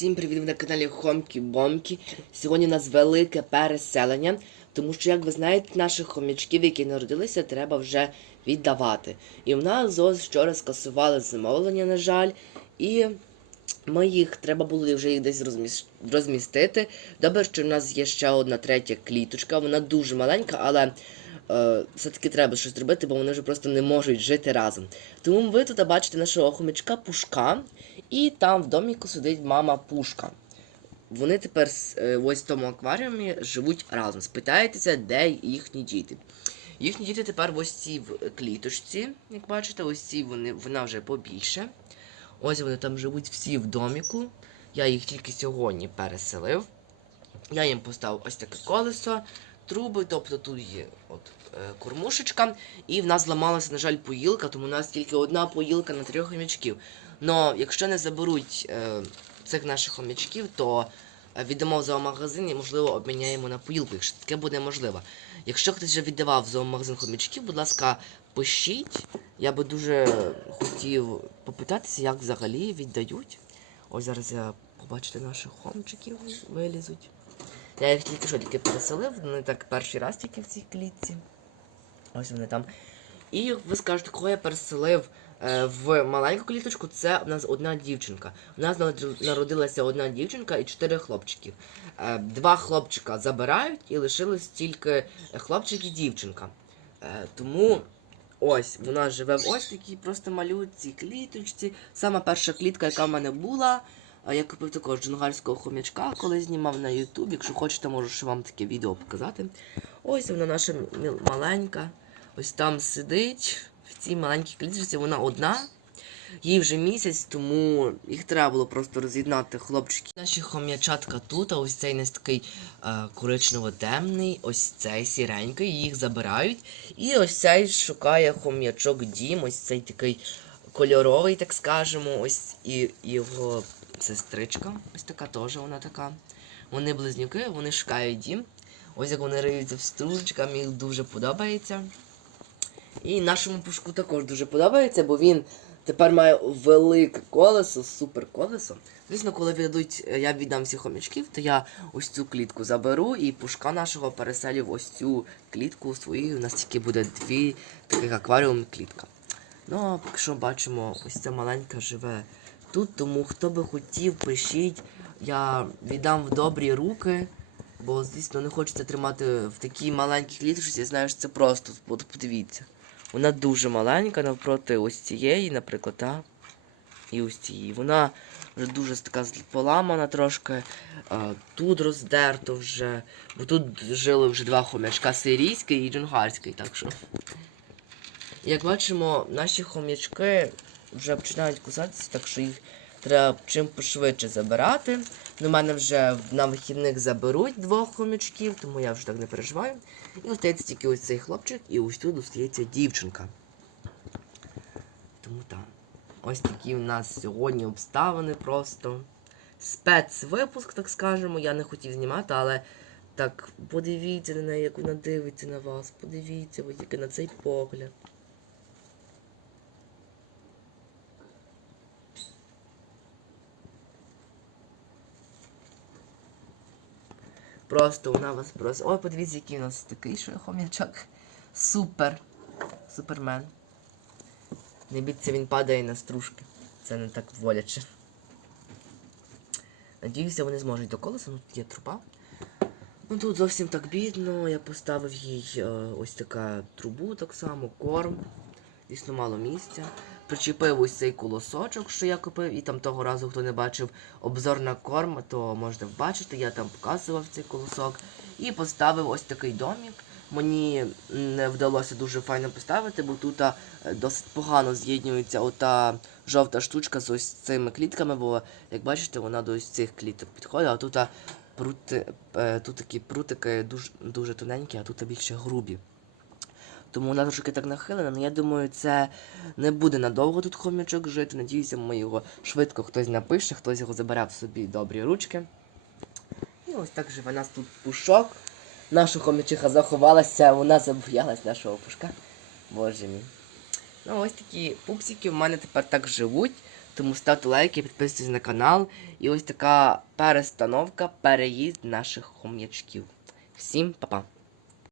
Всім привіт на каналі Хомкі Бомкі. Сьогодні у нас велике переселення, тому що, як ви знаєте, наших хомячків, які народилися, треба вже віддавати. І в нас вчора скасували замовлення, на жаль, і ми їх треба було вже їх десь розмістити. Добре, що в нас є ще одна третя кліточка, вона дуже маленька, але е, все-таки треба щось зробити, бо вони вже просто не можуть жити разом. Тому ви тут бачите нашого хомячка Пушка, і там в доміку сидить мама Пушка. Вони тепер е, ось в тому акваріумі живуть разом. Спитаєтеся, де їхні діти. Їхні діти тепер в ось цій в кліточці, як бачите, ось ці вони, вона вже побільше. Ось вони там живуть всі в доміку. Я їх тільки сьогодні переселив. Я їм поставив ось таке колесо, труби, тобто тут є от, е, кормушечка. І в нас зламалася, на жаль, поїлка, тому у нас тільки одна поїлка на трьох хомячків. Но якщо не заберуть е, цих наших хомячків, то е, віддамо в зоомагазин і, можливо, обміняємо на поїлку, якщо таке буде можливо. Якщо хтось вже віддавав в зоомагазин хомячків, будь ласка, пишіть. Я би дуже хотів попитатися, як взагалі віддають. Ось зараз я побачите наших хомчиків вилізуть. Я їх тільки що тільки переселив, вони так перший раз тільки в цій клітці. Ось вони там. І ви скажете, кого я переселив е, в маленьку кліточку, це в нас одна дівчинка. У нас народилася одна дівчинка і чотири хлопчиків. Е, два хлопчика забирають і лишились тільки хлопчик і дівчинка. Е, тому ось вона живе в ось такій просто малюці кліточці. Сама перша клітка, яка в мене була. Я купив такого джунгарського хомячка, коли знімав на Ютуб. Якщо хочете, можу ще вам таке відео показати. Ось вона наша маленька. Ось там сидить. В цій маленькій кліточці вона одна. Їй вже місяць, тому їх треба було просто роз'єднати хлопчики. Наші хом'ячатка тут, а ось цей не такий е, коричнево-темний, ось цей сіренький, їх забирають. І ось цей шукає хом'ячок дім, ось цей такий кольоровий, так скажемо. Ось і його сестричка, ось така теж вона така. Вони близнюки, вони шукають дім. Ось як вони риються в стружечках, їм дуже подобається. І нашому пушку також дуже подобається, бо він тепер має велике колесо, супер колесо. Звісно, коли віддадуть, е, я віддам всіх хомячків, то я ось цю клітку заберу і пушка нашого переселю в ось цю клітку свою. У нас тільки буде дві таких акваріум клітка. Ну, а поки що бачимо, ось ця маленька живе тут, тому хто би хотів, пишіть. Я віддам в добрі руки. Бо, звісно, не хочеться тримати в такій маленькій кліточці, я знаю, що це просто, от подивіться. Вона дуже маленька навпроти ось цієї, наприклад, та? І ось цієї. Вона вже дуже така поламана трошки. А, тут роздерто вже. Бо тут жили вже два хомячка сирійський і джунгарський, так що. Як бачимо, наші хомячки вже починають кусатися, так що їх треба чим пошвидше забирати. До мене вже на вихідних заберуть двох хомячків, тому я вже так не переживаю. І остається тільки ось цей хлопчик, і ось тут остається дівчинка. Тому так. Ось такі в нас сьогодні обставини просто. Спецвипуск, так скажемо. Я не хотів знімати, але так подивіться на неї, як вона дивиться на вас. Подивіться, ви тільки на цей погляд. Просто вона вас просить. Ой, подивіться, який у нас такий хом'ячок. Супер. Супермен. Не біться, він падає на стружки. Це не так воляче. Надіюся, вони зможуть до колеса. Ну, тут є труба. Ну тут зовсім так бідно. Я поставив їй е, ось така трубу так само, корм. Дійсно мало місця. Причепив ось цей колосочок, що я купив, і там того разу, хто не бачив обзор на корм, то можете бачити, я там показував цей колосок. І поставив ось такий домік. Мені не вдалося дуже файно поставити, бо тут досить погано з'єднується ота жовта штучка з ось цими клітками, бо, як бачите, вона до ось цих кліток підходить, а тут, прути, е, тут такі прутики дуже, дуже тоненькі, а тут більше грубі. Тому вона трошки так нахилена, але я думаю, це не буде надовго тут хомячок жити. Надіюся, ми його швидко хтось напише, хтось його забере в собі добрі ручки. І ось так живе нас тут пушок. Наша хомячиха заховалася, вона забоялась нашого пушка. Боже мій. Ну, ось такі пупсики в мене тепер так живуть. Тому ставте лайки, підписуйтесь на канал. І ось така перестановка, переїзд наших хом'ячків. Всім па-па!